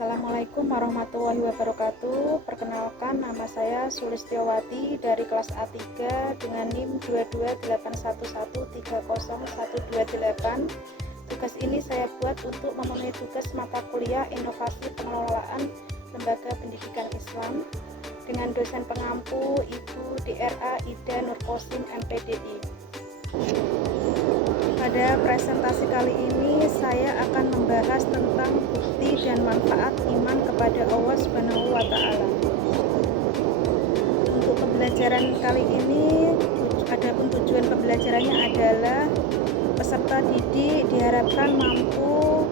Assalamualaikum warahmatullahi wabarakatuh. Perkenalkan, nama saya Sulistiowati dari kelas A3 dengan NIM 22811301228. Tugas ini saya buat untuk memenuhi tugas mata kuliah Inovasi Pengelolaan Lembaga Pendidikan Islam dengan dosen pengampu Ibu Dra. Ida Nurkosim MPDI. Pada presentasi kali ini saya akan membahas tentang bukti dan manfaat iman kepada Allah Subhanahu wa Ta'ala. Untuk pembelajaran kali ini, adapun tujuan pembelajarannya adalah peserta didik diharapkan mampu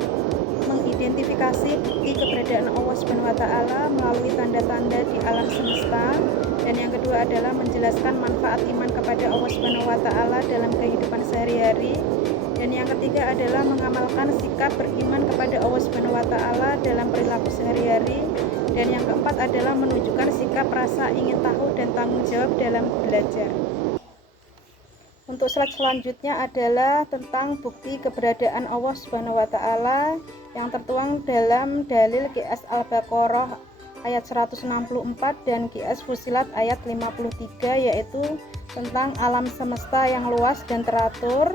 mengidentifikasi bukti keberadaan Allah Subhanahu wa Ta'ala melalui tanda-tanda di alam semesta, dan yang kedua adalah menjelaskan manfaat iman kepada Allah Subhanahu wa Ta'ala dalam kehidupan sehari-hari, dan yang ketiga adalah mengamalkan sikap beriman kepada Allah Subhanahu wa Ta'ala dalam perilaku sehari-hari, dan yang keempat adalah menunjukkan sikap rasa ingin tahu dan tanggung jawab dalam belajar. Untuk slide selanjutnya adalah tentang bukti keberadaan Allah Subhanahu wa Ta'ala yang tertuang dalam dalil QS Al-Baqarah ayat 164 dan QS Fussilat ayat 53, yaitu tentang alam semesta yang luas dan teratur.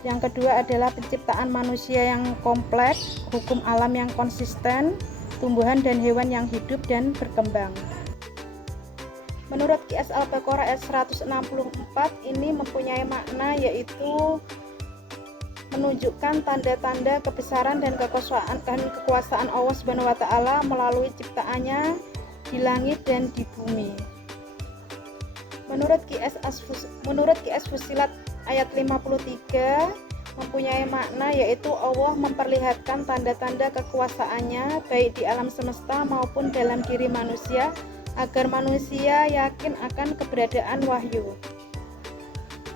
Yang kedua adalah penciptaan manusia yang kompleks, hukum alam yang konsisten, tumbuhan dan hewan yang hidup dan berkembang. Menurut QS Al-Baqarah ayat 164 ini mempunyai makna, yaitu menunjukkan tanda-tanda kebesaran dan kekuasaan Allah Subhanahu wa Ta'ala melalui ciptaannya di langit dan di bumi. Menurut QS Fussilat ayat 53 mempunyai makna, yaitu Allah memperlihatkan tanda-tanda kekuasaannya baik di alam semesta maupun dalam diri manusia agar manusia yakin akan keberadaan wahyu.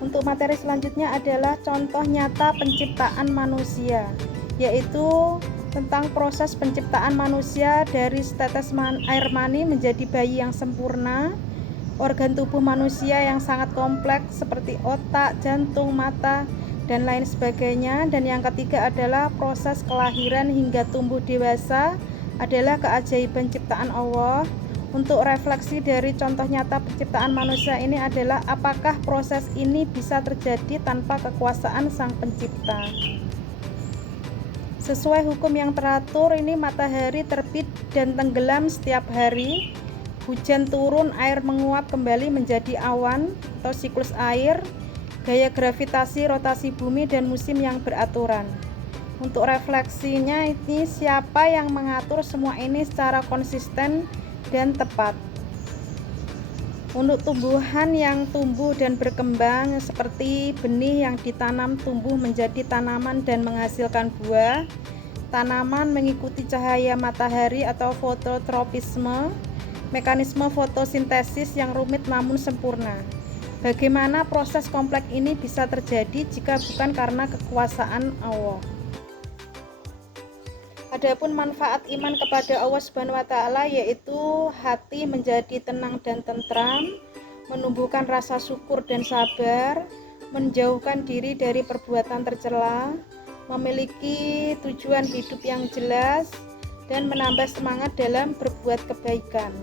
Untuk materi selanjutnya adalah contoh nyata penciptaan manusia, yaitu tentang proses penciptaan manusia dari setetes air mani menjadi bayi yang sempurna, organ tubuh manusia yang sangat kompleks seperti otak, jantung, mata, dan lain sebagainya. Dan yang ketiga adalah proses kelahiran hingga tumbuh dewasa adalah keajaiban ciptaan Allah. Untuk refleksi dari contoh nyata penciptaan manusia ini adalah apakah proses ini bisa terjadi tanpa kekuasaan Sang Pencipta. Sesuai hukum yang teratur ini, matahari terbit dan tenggelam setiap hari, hujan turun, air menguap kembali menjadi awan atau siklus air, gaya gravitasi, rotasi bumi, dan musim yang beraturan. Untuk refleksinya ini, siapa yang mengatur semua ini secara konsisten dan tepat. Untuk tumbuhan yang tumbuh dan berkembang seperti benih yang ditanam tumbuh menjadi tanaman dan menghasilkan buah, tanaman mengikuti cahaya matahari atau fototropisme, mekanisme fotosintesis yang rumit namun sempurna. Bagaimana proses kompleks ini bisa terjadi jika bukan karena kekuasaan Allah? Adapun manfaat iman kepada Allah Subhanahu wa Ta'ala yaitu hati menjadi tenang dan tentram, menumbuhkan rasa syukur dan sabar, menjauhkan diri dari perbuatan tercela, memiliki tujuan hidup yang jelas, dan menambah semangat dalam berbuat kebaikan.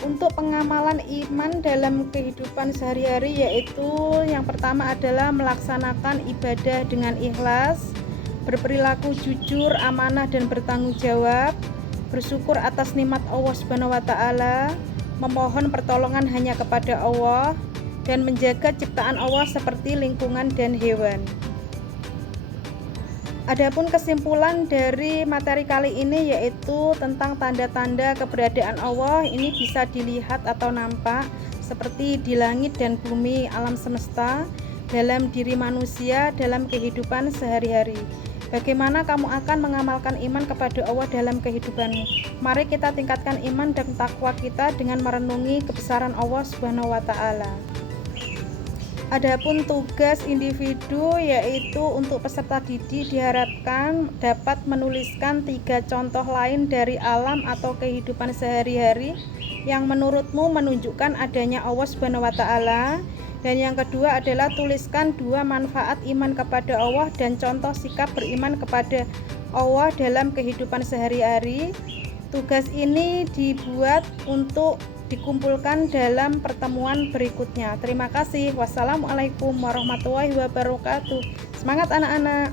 Untuk pengamalan iman dalam kehidupan sehari-hari yaitu yang pertama adalah melaksanakan ibadah dengan ikhlas, berperilaku jujur, amanah, dan bertanggung jawab, bersyukur atas nikmat Allah Subhanahu wa Ta'ala, memohon pertolongan hanya kepada Allah, dan menjaga ciptaan Allah seperti lingkungan dan hewan. Adapun kesimpulan dari materi kali ini yaitu tentang tanda-tanda keberadaan Allah. Ini bisa dilihat atau nampak seperti di langit dan bumi, alam semesta, dalam diri manusia, dalam kehidupan sehari-hari. Bagaimana kamu akan mengamalkan iman kepada Allah dalam kehidupanmu? Mari kita tingkatkan iman dan takwa kita dengan merenungi kebesaran Allah Subhanahu wa Ta'ala. Adapun tugas individu yaitu untuk peserta didik diharapkan dapat menuliskan 3 contoh lain dari alam atau kehidupan sehari-hari yang menurutmu menunjukkan adanya Allah Subhanahu wa Ta'ala. Dan yang kedua adalah tuliskan 2 manfaat iman kepada Allah dan contoh sikap beriman kepada Allah dalam kehidupan sehari-hari. Tugas ini dibuat untuk dikumpulkan dalam pertemuan berikutnya. Terima kasih. Wassalamualaikum warahmatullahi wabarakatuh. Semangat anak-anak.